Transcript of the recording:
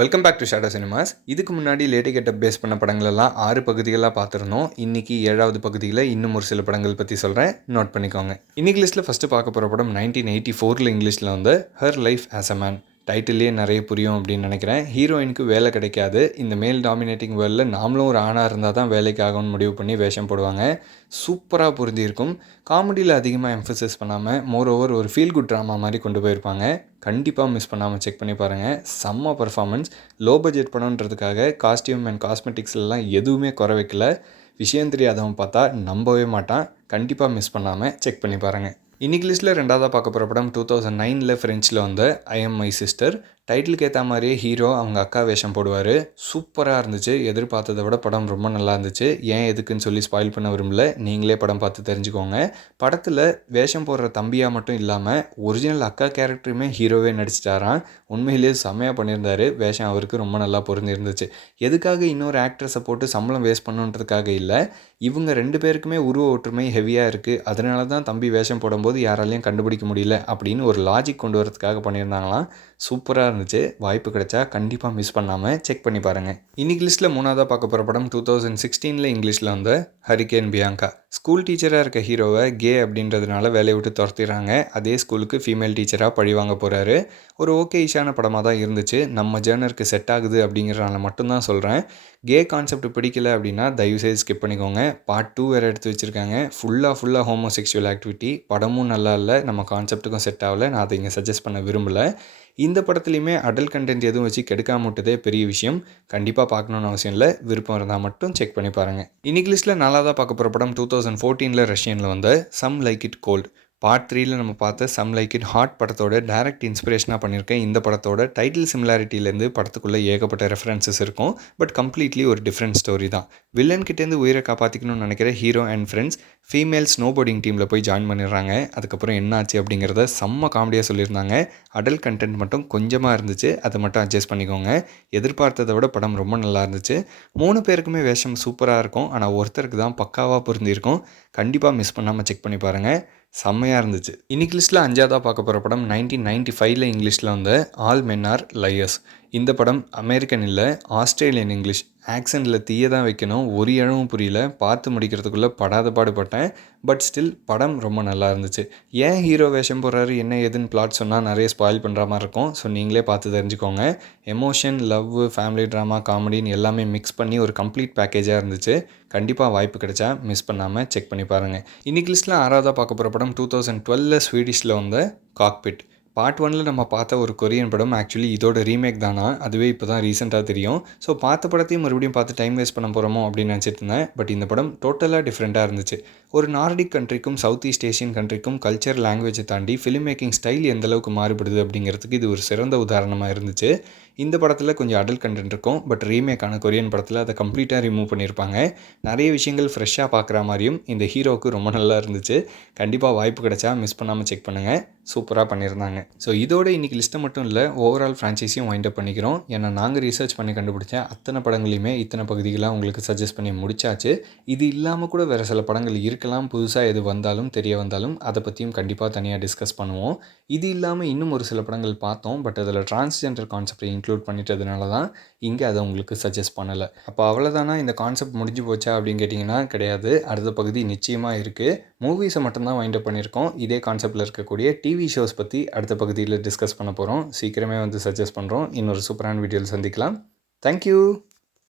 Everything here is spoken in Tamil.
Welcome back to shadow cinemas. இதுக்கு முன்னாடி லேடி கெட்டப் பேஸ் பண்ண படங்களெல்லாம் 6 பகுதிகளாக பார்த்துருந்தோம். இன்றைக்கி 7வது பகுதியில் இன்னும் ஒரு சில படங்கள் பற்றி சொல்கிறேன், நோட் பண்ணிக்கோங்க. இன்றைக்கி லிஸ்ட்டில் ஃபஸ்ட்டு பார்க்க போகிற படம் 1984 இங்கிலீஷில் வந்து her life as a man. டைட்டிலே நிறைய புரியும் அப்படின்னு நினைக்கிறேன். ஹீரோயினுக்கு வேலை கிடைக்காது. இந்த மேல் டாமினேட்டிங் வேர்ல்டில் நாமளும் ஒரு ஆணாக இருந்தால் தான் வேலைக்கு ஆகும்னு முடிவு பண்ணி வேஷம் போடுவாங்க. சூப்பராக புரிஞ்சிருக்கும். காமெடியில் அதிகமாக எம்ஃபசைஸ் பண்ணாமல் மோரோவர் ஒரு ஃபீல் குட் ட்ராமா மாதிரி கொண்டு போயிருப்பாங்க. கண்டிப்பாக மிஸ் பண்ணாமல் செக் பண்ணி பாருங்கள். செம்ம பர்ஃபார்மன்ஸ். லோ பட்ஜெட் படம்ன்றதுக்காக காஸ்டியூம் அண்ட் காஸ்மெட்டிக்ஸ்லாம் எதுவுமே குறை வைக்கல. விஷயம் தெரியாதவன் பார்த்தா நம்பவே மாட்டான். கண்டிப்பாக மிஸ் பண்ணாமல் செக் பண்ணி பாருங்கள். இன்றைக்கி லிஸ்ட்டில் ரெண்டாவதாக பார்க்க போகிற படம் 2009 ஃப்ரெஞ்சில் வந்து ஐ எம் மை சிஸ்டர். டைட்டிலுக்கு ஏற்ற மாதிரியே ஹீரோ அவங்க அக்கா வேஷம் போடுவார். சூப்பராக இருந்துச்சு. எதிர்பார்த்ததை விட படம் ரொம்ப நல்லா இருந்துச்சு. ஏன் எதுக்குன்னு சொல்லி ஸ்பாயில் பண்ண விரும்பல, நீங்களே படம் பார்த்து தெரிஞ்சுக்கோங்க. படத்தில் வேஷம் போடுற தம்பியாக மட்டும் இல்லாமல் ஒரிஜினல் அக்கா கேரக்டருமே ஹீரோவே நடிச்சிட்டாராம். உண்மையிலேயே செம்மையாக பண்ணியிருந்தார். வேஷம் அவருக்கு ரொம்ப நல்லா பொருந்திருந்துச்சு. எதுக்காக இன்னொரு ஆக்ட்ரஸை போட்டு சம்பளம் வேஸ்ட் பண்ணுன்றதுக்காக இல்லை, இவங்க 2 பேருக்குமே உருவ ஒற்றுமை ஹெவியாக இருக்குது. அதனால தான் தம்பி வேஷம் போடும்போது யாராலையும் கண்டுபிடிக்க முடியல அப்படின்னு ஒரு லாஜிக் கொண்டு வரதுக்காக பண்ணியிருந்தாங்களாம். சூப்பராக இருந்துச்சு. வாய்ப்பு கிடைச்சா கண்டிப்பாக மிஸ் பண்ணாமல் செக் பண்ணி பாருங்கள். இன்றைக்கி லிஸ்ட்டில் 3வதாக பார்க்க போகிற படம் 2016 இங்கிலீஷில் வந்து ஹரிகேன் பியாங்கா. ஸ்கூல் டீச்சராக இருக்க ஹீரோவை கே அப்படின்றதுனால வேலையை விட்டு துரத்திடுறாங்க. அதே ஸ்கூலுக்கு ஃபீமேல் டீச்சராக பழி வாங்க போகிறாரு. ஒரு ஓகே ஈஷான படமாக தான் இருந்துச்சு. நம்ம ஜேர்னருக்கு செட் ஆகுது அப்படிங்கிறனால மட்டும்தான் சொல்கிறேன். கே கான்செப்ட் பிடிக்கல அப்படின்னா தயவுசெய்து ஸ்கிப் பண்ணிக்கோங்க. பார்ட் 2 வேறு எடுத்து வச்சுருக்காங்க. ஃபுல்லாக ஹோமோசெக்சுவல் ஆக்டிவிட்டி. படமும் நல்லா இல்லை, நம்ம கான்செப்ட்டுக்கும் செட் ஆகலை. நான் அதை இங்கே சஜஸ்ட் பண்ண விரும்பலை. இந்த படத்துலையுமே அடல்ட் கண்டென்ட் எதுவும் வச்சு கெடுக்காம விட்டதே பெரிய விஷயம். கண்டிப்பாக பார்க்கணுன்னு அவசியம் இல்லை. விருப்பம் இருந்தால் மட்டும் செக் பண்ணி பாருங்கள். இன்றைக்கி லிஸ்ட்டில் 4வதாக பார்க்க போகிற படம் 2014 ரஷ்யனில் வந்து some like it cold. Part 3 நம்ம பார்த்த சம் லைக் இட் ஹாட் படத்தோட டைரக்ட் இன்ஸ்பிரேஷனாக பண்ணியிருக்கேன். இந்த படத்தோட டைட்டில் சிமிலாரிட்டிலேருந்து படத்துக்குள்ளே ஏகப்பட்ட ரெஃபரன்சஸ் இருக்கும். பட் கம்ப்ளீட்லி ஒரு டிஃப்ரெண்ட் ஸ்டோரி தான். வில்லன்கிட்டேருந்து உயிரை காப்பாற்றிக்கணும்னு நினைக்கிற ஹீரோ அண்ட் ஃப்ரெண்ட்ஸ் ஃபீமேல் ஸ்னோபோர்டிங் டீமில் போய் ஜாயின் பண்ணிடுறாங்க. அதுக்கப்புறம் என்ன ஆச்சு அப்படிங்கிறத செம்ம காமெடியாக சொல்லியிருந்தாங்க. அடல்ட் கண்டென்ட் மட்டும் கொஞ்சமாக இருந்துச்சு, அதை மட்டும் அட்ஜஸ்ட் பண்ணிக்கோங்க. எதிர்பார்த்ததை விட படம் ரொம்ப நல்லா இருந்துச்சு. 3 பேருக்குமே வேஷம் சூப்பராக இருக்கும். ஆனால் ஒருத்தருக்கு தான் பக்காவாக பொருந்திருக்கும். கண்டிப்பாக மிஸ் பண்ணாமல் செக் பண்ணி பாருங்கள். செம்மையாக இருந்துச்சு. இன்றைக்கி லிஸ்ட்டில் 5வதாக பார்க்க போகிற படம் 1995 இங்கிலீஷில் வந்து ஆல் மென் ஆர் லையர்ஸ். இந்த படம் அமெரிக்கன் இல்லை, ஆஸ்திரேலியன் இங்கிலீஷ். ஆக்சனில் தீய தான் வைக்கணும், ஒரு இழவும் புரியல. பார்த்து முடிக்கிறதுக்குள்ளே படாத பாடுபட்டேன். பட் ஸ்டில் படம் ரொம்ப நல்லா இருந்துச்சு. ஏன் ஹீரோ வேஷம் போடுறாரு என்ன ஏதுன்னு பிளாட் சொன்னால் நிறைய ஸ்பாயில் பண்ணுற மாதிரி இருக்கும். ஸோ நீங்களே பார்த்து தெரிஞ்சுக்கோங்க. எமோஷன், லவ், ஃபேமிலி ட்ராமா, காமெடின்னு எல்லாமே மிக்ஸ் பண்ணி ஒரு கம்ப்ளீட் பேக்கேஜாக இருந்துச்சு. கண்டிப்பாக வாய்ப்பு கிடைச்சா மிஸ் பண்ணாமல் செக் பண்ணி பாருங்கள். இன்றைக்கி லிஸ்ட்டில் 6வதாக பார்க்க போகிற படம் 2012 ஸ்வீடிஷில் வந்து காக்பிட். பார்ட் 1 நம்ம பார்த்த ஒரு கொரியன் படம். ஆக்சுவலி இதோட ரீமேக் தானா, அதுவே இப்போ தான் ரீசெண்டாக தெரியும். ஸோ பார்த்த படத்தையும் மறுபடியும் பார்த்து டைம் வேஸ்ட் பண்ண போகிறோமோ அப்படின்னு நினச்சிட்டு இருந்தேன். பட் இந்த படம் டோட்டலாக டிஃப்ரெண்ட்டாக இருந்துச்சு. ஒரு நார்டிக் கண்ட்ரிக்கும் சவுத் ஈஸ்ட் ஏஷியன் கண்ட்ரிக்கும் கல்ச்சர், லாங்குவேஜை தாண்டி ஃபிலிம் மேக்கிங் ஸ்டைல் எந்தளவுக்கு மாறுபடுது அப்படிங்கிறதுக்கு இது ஒரு சிறந்த உதாரணமாக இருந்துச்சு. இந்த படத்தில் கொஞ்சம் அடல்ட் கண்டென்ட் இருக்கும். பட் ரீமேக்கான கொரியன் படத்தில் அதை கம்ப்ளீட்டாக ரிமூவ் பண்ணியிருப்பாங்க. நிறைய விஷயங்கள் ஃப்ரெஷ்ஷாக பார்க்குற மாதிரியும் இந்த ஹீரோவுக்கு ரொம்ப நல்லா இருந்துச்சு. கண்டிப்பாக வாய்ப்பு கிடைச்சா மிஸ் பண்ணாமல் செக் பண்ணுங்கள். சூப்பராக பண்ணியிருந்தாங்க. ஸோ இதோட இன்றைக்கி லிஸ்ட்டை மட்டும் இல்லை, ஓவரால் ஃப்ரான்ச்சைஸையும் வைண்ட் அப் பண்ணிக்கிறோம். ஏன்னா நாங்கள் ரிசர்ச் பண்ணி கண்டுபிடிச்ச அத்தனை படங்களையுமே இத்தனை பகுதிகளாக உங்களுக்கு சஜஸ்ட் பண்ணி முடிச்சாச்சு. இது இல்லாமல் கூட வேறு சில படங்கள் இருக்கலாம். புதுசாக எது வந்தாலும் தெரிய வந்தாலும் அதை பற்றியும் கண்டிப்பாக தனியாக டிஸ்கஸ் பண்ணுவோம். இது இல்லாமல் இன்னும் ஒரு சில படங்கள் பார்த்தோம். பட் அதில் டிரான்ஸ்ஜெண்டர் கான்செப்டை இன்க்ளூட் பண்ணிட்டதுனால தான் இங்கே அதை உங்களுக்கு சஜஸ்ட் பண்ணலை. அப்போ அவ்வளோதானா, இந்த கான்செப்ட் முடிஞ்சு போச்சா அப்படின்னு கேட்டிங்கன்னா கிடையாது. அடுத்த பகுதி நிச்சயமாக இருக்குது. மூவிஸை மட்டும்தான் வைண்ட் அப் பண்ணியிருக்கோம். இதே கான்செப்டில் இருக்கக்கூடிய டிவி ஷோஸ் பற்றி அடுத்த பகுதியில் டிஸ்கஸ் பண்ண போகிறோம். சீக்கிரமே வந்து சஜஸ்ட் பண்ணுறோம். இன்னொரு சூப்பரான வீடியோவில் சந்திக்கலாம். தேங்க்யூ.